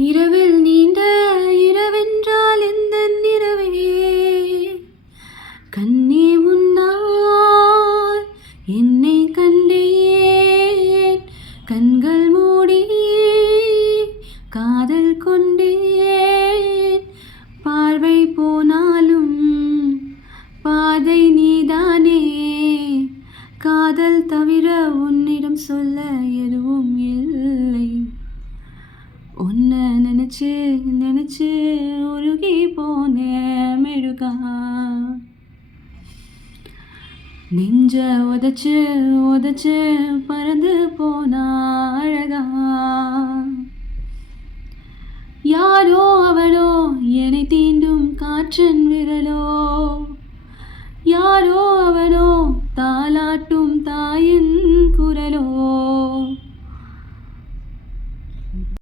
இரவில் நீண்ட இரவென்றால் எந்த இரவே கண்ணே உன்னால் என்னை கண்டேன் கண்கள் மூடி காதல் கொண்டேன் பார்வை போனாலும் பாதை நீதானே காதல் தவிர உன்னிடம் சொல்ல எதுவும் இல்லை உன்னை நினைச்சு நினைச்சு உருகி போன மெழுகா நெஞ்ச உதச்சு உதச்சு பறந்து போன அழகா